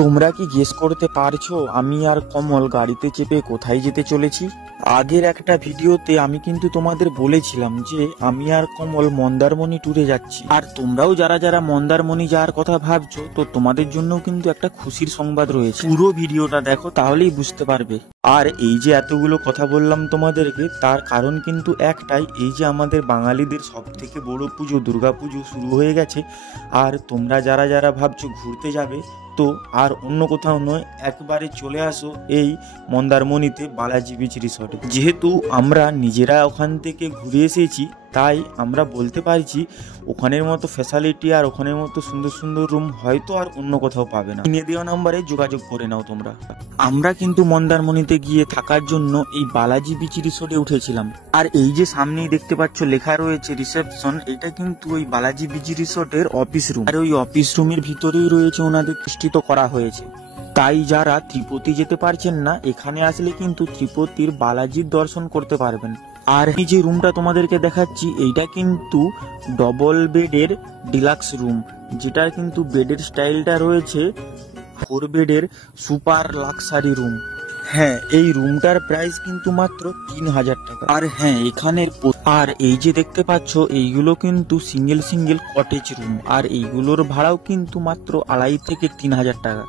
তোমরা কি গেস করতে পারছো আমি আর কমল গাড়িতে চেপে কোথায় যেতে চলেছি? আগের একটা ভিডিওতে আমি কিন্তু তোমাদের বলেছিলাম যে আমি আর কমল মন্দারমণি ট্যুরে যাচ্ছি। আর তোমরাও যারা যারা মন্দারমণি যাওয়ার কথা ভাবছো, তো তোমাদের জন্যও কিন্তু একটা খুশির সংবাদ রয়েছে। পুরো ভিডিওটা দেখো, তাহলেই বুঝতে পারবে। আর এই যে এতগুলো কথা বললাম তোমাদেরকে, তার কারণ কিন্তু একটাই, এই যে আমাদের বাঙালিদের সব থেকে বড় পুজো দুর্গাপুজো শুরু হয়ে গেছে। আর তোমরা যারা যারা ভাবছো ঘুরতে যাবে, তো আর অন্য কোথাও নয়, একবারে চলে আসো এই মন্দারমণিতে বালাজি বিচ রিসর্টে। যেহেতু আমরা নিজেরা ওখান থেকে ঘুরে এসেছি, তাই আমরা বলতে পারছি ওখানের মতো ফ্যাসিলিটি আর ওখানের মতো সুন্দর সুন্দর রুম হয়তো আর অন্য কোথাও পাবে না। কিনে দেওয়া নাম্বারে যোগাযোগ করে নাও তোমরা। আমরা কিন্তু মন্দারমণিতে গিয়ে থাকার জন্য এই বালাজি বিচ রিসর্টে উঠেছিলাম। আর এই যে সামনেই দেখতে পাচ্ছ লেখা রয়েছে রিসেপশন, এটা কিন্তু ওই বালাজি বিচ রিসর্টের অফিস রুম। আর ওই অফিস রুমের ভিতরেই রয়েছে ওনাদের প্রতিষ্ঠিত করা হয়েছে। তাই যারা ত্রিপতি যেতে পারছেন না, এখানে আসলে কিন্তু ত্রিপতির বালাজির দর্শন করতে পারবেন। আর এই যে রুমটা তোমাদেরকে দেখাচ্ছি, এইটা কিন্তু ডবল বেডের ডিলাক্স রুম, যেটার কিন্তু বেডের স্টাইলটা রয়েছে 4 বেডের সুপার লাক্সারি রুম। হ্যাঁ, এই রুমটার প্রাইস কিন্তু মাত্র 3000 টাকা। আর হ্যাঁ, এখানের আর এই যে দেখতে পাচ্ছ, এইগুলো কিন্তু সিঙ্গেল সিঙ্গেল কটেজ রুম, আর এইগুলোর ভাড়াও কিন্তু মাত্র 2500 থেকে 3000 টাকা।